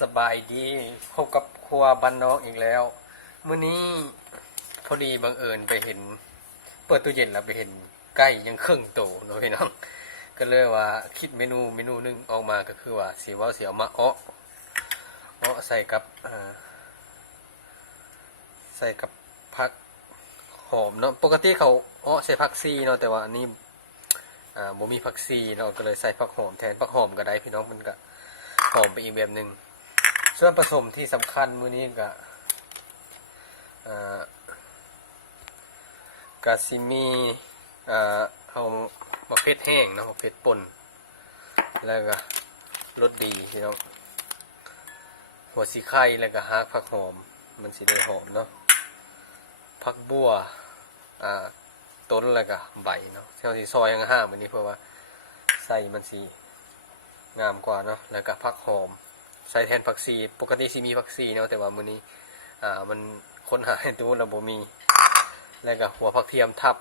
สบายดีพบกับครัวบ้านนอกอีกแล้วมื้อนี้พอดีบังเอิญไปเห็นเปิดตู้เย็นแล้วไปเห็นไก่ยังครึ่งโตเนาะพี่น้องก็เลยว่าคิดเมนูนึงออกมาก็คือว่าสิเอามาอ้อใส่กับผักหอมเนาะปกติเขาอ้อใส่ผักซีเนาะแต่ว่าอันนี้บ่มีผักซีเนาะก็เลยใส่ผักหอมแทนผักหอมก็ได้พี่น้องมันก็หอมไปอีกแบบนึงส่วนผสมที่สำคัญมื้อนี้ก็กะสิมีเอามะเขือแห้งเนาะมะเขือป่นแล้วก็รสดีพี่น้องหัวสีไข่แล้วก็หักผักหอมมันสิได้หอมเนาะผักบัวต้นแล้วก็ใบเนาะเท่าที่ซอยห่างๆแบบนี้เพื่อว่าใส่มันสีงามกว่าเนาะแล้วก็ผักหอมใส่แทนผักชีปกติสิมีผักชีเนาะแต่ว่ามื้อนี้มันค้นหาให้ดูแล้วบ่มีแล้วก็หัวผักเทียมทับ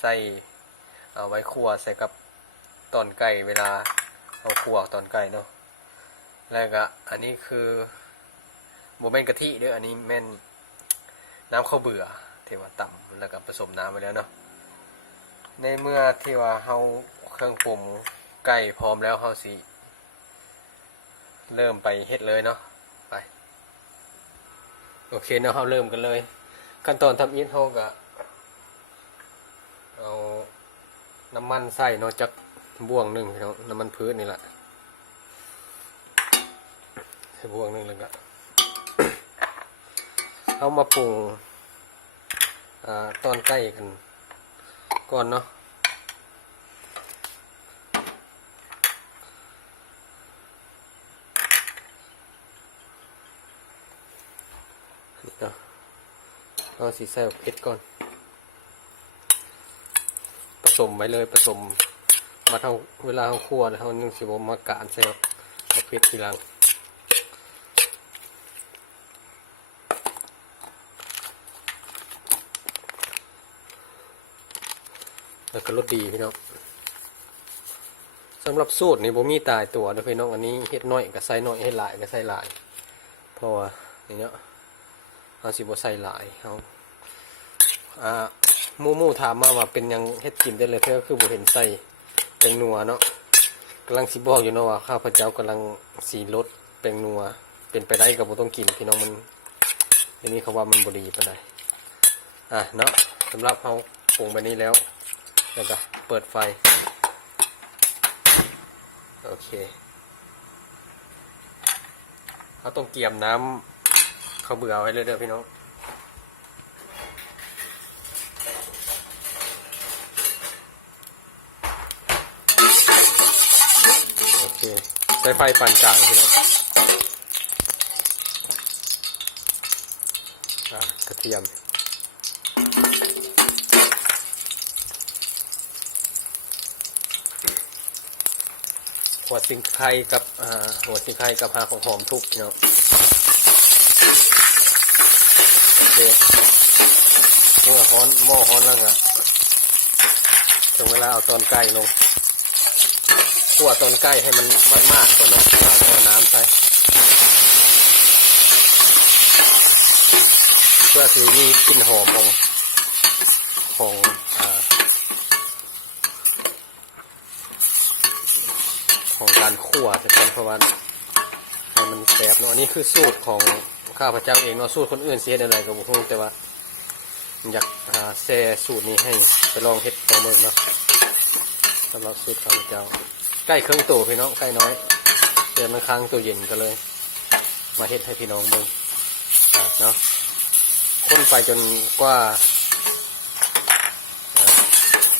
ใส่ไว้คั่วใส่กับตอนไก่เวลาเอาคั่วตอนไก่เนาะแล้วก็อันนี้คือบ่แม่นกะทิเด้ออันนี้แม่นน้ำข้าวเบื่อที่ว่าต่ำแล้วก็ผสมน้ำไปแล้วเนาะในเมื่อที่ว่าเฮาเครื่องปรุงไก่พร้อมแล้วเฮาสิเริ่มไปเฮ็ดเลยเนาะไปโอเคเนาะเฮาเริ่มกันเลยขั้นตอนทำอีทเฮาก็เอาน้ำมันใส่เนาะจักบ่วงนึงพี่น้องน้ำมันพืชนี่แหละใส่บ่วงนึงแล้วก็ เอามาปรุงตอนใกล้กันก่อนเนาะนี่เนาะเอาสีใส่เผ็ดก่อนผสมไว้เลยผสมมาเท่าเวลาเขาคั่วแล้วเขานึ่งสิบมากะใส่เผ็ดทีหลังแล้วก็รสดีพี่น้องสำหรับสูตรนี่ผมมีตายตัวนะพี่น้องอันนี้เฮ็ดน้อยก็ใส่น้อยเฮ็ดหลายก็ใส่หลายเพราะว่าอย่างเงี้ยเอาสิบ่ใส่หลายเอามู่ถามมาว่าเป็นยังเฮ็ดกินได้เลยเพื่อคือบ่เห็นใส่แป้งนัวเนาะกำลังสิบอกอยู่เนาะว่าข้าพเจ้ากำลังสีลดแป้งนัวเป็นไปได้ก็บ่ต้องกินพี่น้องมันอันนี้เขาว่ามันบ่ดีปานใดเนาะสำหรับเฮาปรุงไปนี้แล้วก็เปิดไฟโอเคเราต้องเกี่ยมน้ำข้าวเบื่อไว้เลยเด้อพี่น้องโอเคใช้ไฟปานกลางพี่น้องกระเทียมหัวสิงไข่กับหัวสิงไข่กับหาของหอมทุกเนาะโอเคหม้อฮ้อนแล้วไงถึงเวลาเอาตอนไก่ลงคั่วตอนไก่ให้มันมากๆก่อนเนาะเอาน้ำใส่เพื่อที่มีกลิ่นหอมของการคั่วแต่ก่อนเพราะว่าให้มันแซ่บเนาะอันนี้คือสูตรของข้าพเจ้าเองเนาะสูตรคนอื่นเสียอะไรก็บ่รู้แต่ว่าอยากแชร์สูตรนี้ให้ไปลองเฮ็ดของเบิ่งเนาะสำหรับสูตรข้าพเจ้าใกล้เครื่องโตพี่น้องใกล้น้อยเดี๋ยวมันค้างตัวเย็นก็เลยมาเฮ็ดให้พี่น้องเบิ่งเนาะคนไปจนกว่า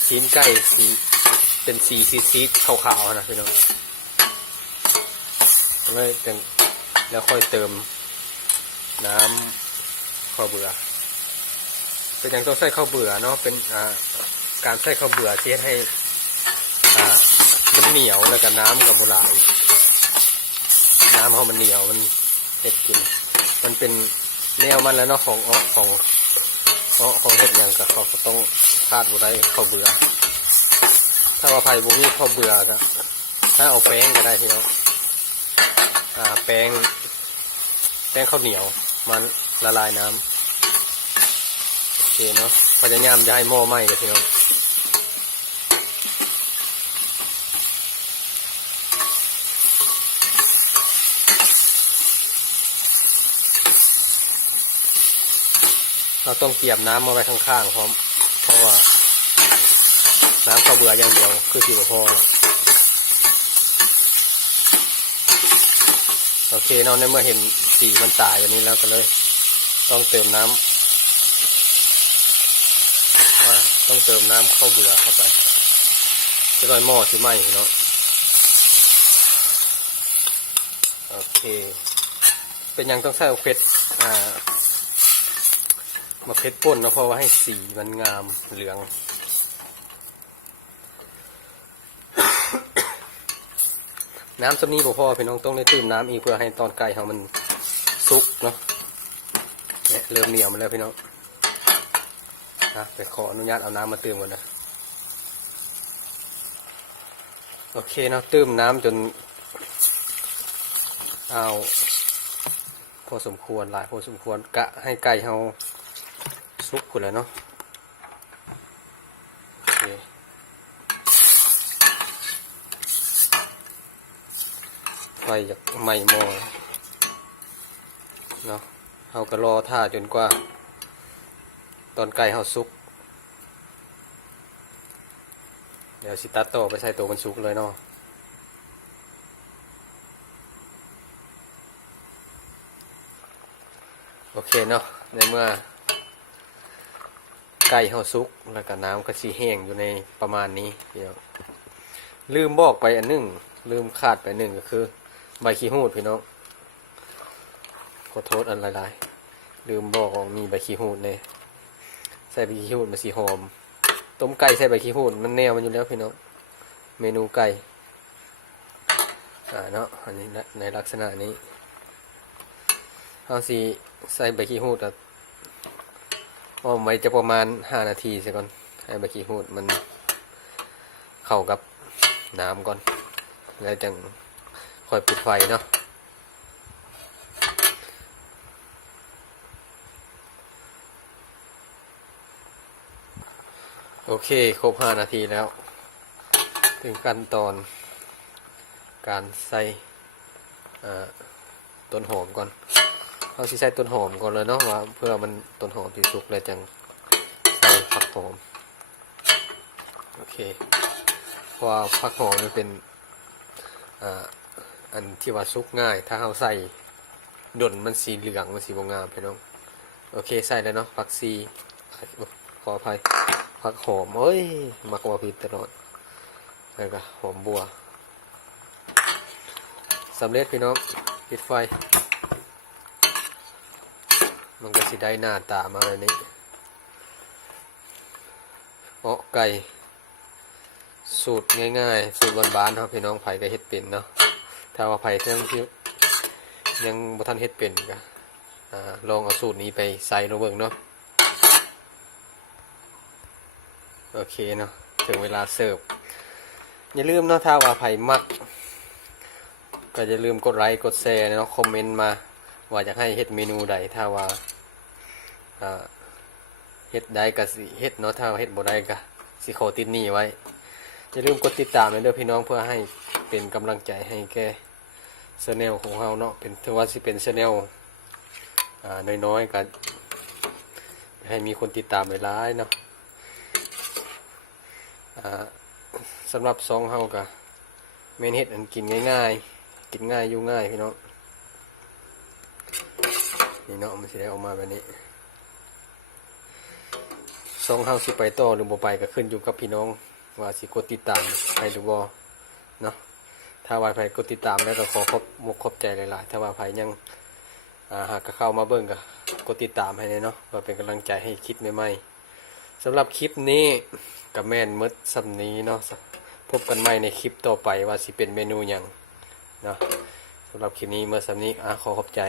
ชิ้นไก่สีเป็นสีซีดขาวๆนะพี่น้องแล้วค่อยเติมน้ำข้าวเบื่อเป็นอย่างต้องใส่ข้าวเบื่อเนาะเป็นการใส่ข้าวเบื่อที่ให้มันเหนียวแล้วก็น้ำกับบุหรี่น้ำเขามันเหนียวมันเฮ็ดกินมันเป็นแนวมันแล้วเนาะของเฮ็ดอย่างกับเขาก็ต้องคาดบุหรี่ข้าวเบื่อถ้าว่าไผ่บุมีข้าวเบื่อก็ถ้าเอาแป้งก็ได้พี่น้อง แป้งข้าวเหนียวมันละลายน้ำโอเคเนาะพยายามจะให้หม้อไหม้กันพี่น้องเราต้องเตรียมน้ำมาไว้ข้างๆพร้อมเพราะว่าน้ำข้าวเบื่ออย่างเดียวคือที่บ่พอโอเคเนาะในเมื่อเห็นสีมันตายแบบนี้แล้วก็เลยต้องเติมน้ำต้องเติมน้ำข้าวเบื่อเข้าไปจะได้หม้อสิไหมเนาะโอเคเป็นยังต้องใส่มะเขือมะเขือป่นเนาะเพราะว่าให้สีมันงามเหลืองน้ำสำนี้บ่พอพี่น้องต้องได้ตื่มน้ำอีกเพื่อให้ตอนไก่เขามันสุกเนาะเนี่ยเริ่มเหนียวมาแล้วพี่น้องไปขออนุญาตเอาน้ำมาตื่มก่อนนะโอเคเนาะตื่มน้ำจนเอาพอสมควรหลายพอสมควรกะให้ไก่เขาสุกพุ่นแล้วเนาะโอเคไฟจากไหม้หม้อเนาะเขาก็รอท่าจนกว่าตอนไก่เขาสุกเดี๋ยวสิตัดต่อไปใส่ตัวมันสุกเลยเนาะโอเคเนาะในเมื่อไก่เขาสุกแล้วก็น้ำก็สีแห้งอยู่ในประมาณนี้เดี๋ยวลืมบอกไปอันนึงลืมขาดไปหนึ่งก็คือใบขี้หูดพี่น้องขอโทษอันหลายๆลืมบอกว่ามีใบขี้หูดเนี่ยใส่ใบขี้หูดมันสีหอมต้มไก่ใส่ใบขี้หูดมันแนวมันอยู่แล้วพี่น้องเมนูไก่เนาะอันนี้ในลักษณะนี้เอาสีใส่ใบขี้หูดไว้จะประมาณ5 นาทีเสียก่อนให้ใบขี้หูดมันเข้ากับน้ำก่อนแล้วจังค่อยปิดไฟเนาะโอเคครบ5 นาทีแล้วถึงขั้นตอนการใส่ต้นหอมก่อนเอาสิใส่ต้นหอมก่อนเลยเนาะว่าเพื่อมันต้นหอมที่สุกแล้วจังใส่ผักหอมโอเคเพราะว่าผักหอมมันเป็นอันที่ว่าสุกง่ายถ้าเราใส่ด่นมันสีเหลืองมันสีบงามพี่น้องโอเคใส่แล้วเนาะผักชีขออภัยผักหอมมักว่าผิดตลอดแล้วก็หอมบัวสำเร็จพี่น้องปิดไฟมันก็สิได้หน้าตามาเลยนี้ไก่สูตรง่ายๆสูตรบ้านๆครับพี่น้องไผ่ก็เฮ็ดเป็นเนาะถ้าว่าไผ่ยังบ่ทันเฮ็ดเป็นก็ลองเอาสูตรนี้ไปใส่ลงเบิ่งเนาะโอเคเนาะถึงเวลาเสิร์ฟอย่าลืมเนาะถ้าว่าไผ่มักก็อย่าลืมกดไลค์กดแชร์เนาะคอมเมนต์มาว่าอยากให้เฮ็ดเมนูใดถ้าว่าเฮ็ดได้ก็สิเฮ็ดเนาะถ้าเฮ็ดบ่ได้ก็สิขอติดหนี้ไว้อย่าลืมกดติดตามเด้อพี่น้องเพื่อให้เป็นกำลังใจให้แก่ชาแนลของเราเนาะเป็นถือว่าสิเป็นชาแนลน้อยๆก็ให้มีคนติดตามหลายๆเนาะสำหรับซองเฮาก็เมนเฮ็ดอันกินง่ายๆกินง่ายอยู่ง่ายพี่น้องนี่เนาะมันสิได้ออกมาแบบนี้ซองเฮาสิไปต่อหรือบ่ไปก็ขึ้นอยู่กับพี่น้องว่าสิกดติดตามให้หรือบ่เนาะถ้าว่าใครกดติดตามแล้วก็ขอขอบใจหลายๆถ้าว่าใครยังหากเข้ามาเบิ่งก็กดติดตามให้เนาะเพื่อเป็นกำลังใจให้คลิปใหม่ๆสำหรับคลิปนี้ก็แม่นหมดสำนี้เนาะพบกันใหม่ในคลิปต่อไปว่าสิเป็นเมนูหยังเนาะสำหรับคลิปนี้เมื่อสำนี้ขอขอบใจ